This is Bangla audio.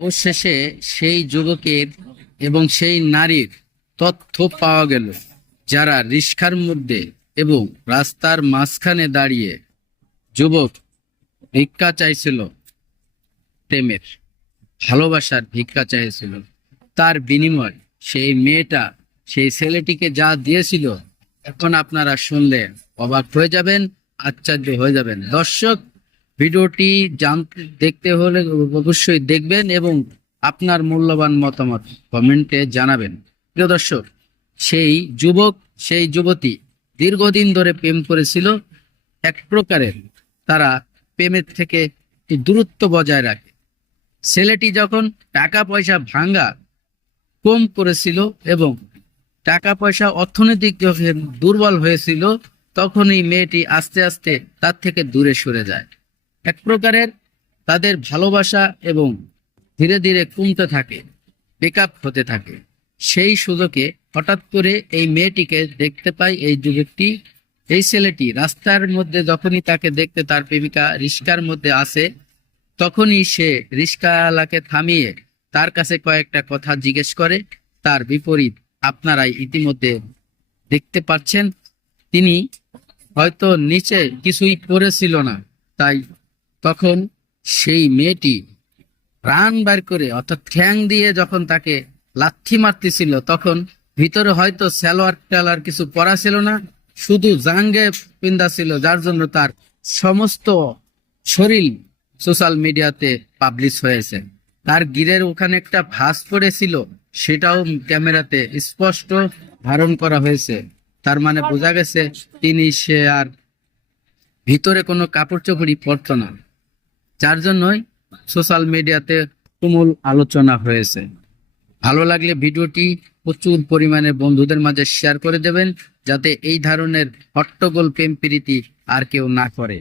অবশেষে সেই যুবকের এবং সেই নারীর তথ্য পাওয়া গেল, যারা রিক্সার মধ্যে এবং রাস্তার মাঝখানে দাঁড়িয়ে যুবক ভিক্ষা চাইছিল, প্রেমের ভালোবাসার ভিক্ষা চাইছিল। তার বিনিময় সেই মেয়েটা সেই ছেলেটিকে যা দিয়েছিল, এখন আপনারা শুনলে অবাক হয়ে যাবেন, আশ্চর্য হয়ে যাবেন। দর্শক, ভিডিওটি দেখতে হলে অবশ্যই দেখবেন এবং আপনার মূল্যবান মতামত কমেন্টে জানাবেন। প্রিয় দর্শক, সেই যুবক সেই যুবতী দীর্ঘদিন ধরে প্রেম করেছিল। এক প্রকারের তারা প্রেমের থেকে একটি দূরত্ব বজায় রাখে। ছেলেটি যখন টাকা পয়সা ভাঙ্গা কম করেছিল এবং টাকা পয়সা অর্থনৈতিক যখন দুর্বল হয়েছিল, তখনই মেয়েটি আস্তে আস্তে তার থেকে দূরে সরে যায়। এক প্রকারের তাদের ভালোবাসা এবং ধীরে ধীরে কমতে থাকে, ব্রেকআপ হতে থাকে। সেই সুযোগে হঠাৎ করে এই মেয়েটিকে দেখতে পায় এই যুবকটি। এই ছেলেটি রাস্তার মধ্যে যখনই তাকে দেখতে তার প্রেমিকা রিক্সার মধ্যে আসে, তখনই সে রিক্সাওয়ালাকে থামিয়ে তার কাছে কয়েকটা কথা জিজ্ঞেস করে। তার বিপরীত আপনারাই ইতিমধ্যে দেখতে পাচ্ছেন, তিনি হয়তো নিচে কিছুই করেছিল না, তাই তখন সেই মেয়েটি প্রাণ বার করে অর্থাৎ ঠ্যাং দিয়ে যখন তাকে লাথি মারতেছিল, তখন ভিতরে হয়তো সালোয়ার টালোয়ার কিছু পরা ছিল না, শুধু জাঙ্গে পিন্দা ছিল, যার জন্য তার সমস্ত শরীর সোশ্যাল মিডিয়াতে পাবলিশ হয়েছে। তার গিরের ওখানে একটা ভাঁজ পড়েছিল, সেটাও ক্যামেরাতে স্পষ্ট ধারণ করা হয়েছে। তার মানে বোঝা গেছে সে আর ভিতরে কোনো কাপড় চোপড়ই পরতো না, যার জন্যই সোশ্যাল মিডিয়াতে তুমুল আলোচনা হয়েছে। ভালো লাগলে ভিডিওটি প্রচুর পরিমাণে বন্ধুদের মাঝে শেয়ার করে দেবেন, যাতে এই ধরনের হট্টগোল প্রেম প্রীতি আর কেউ না করে।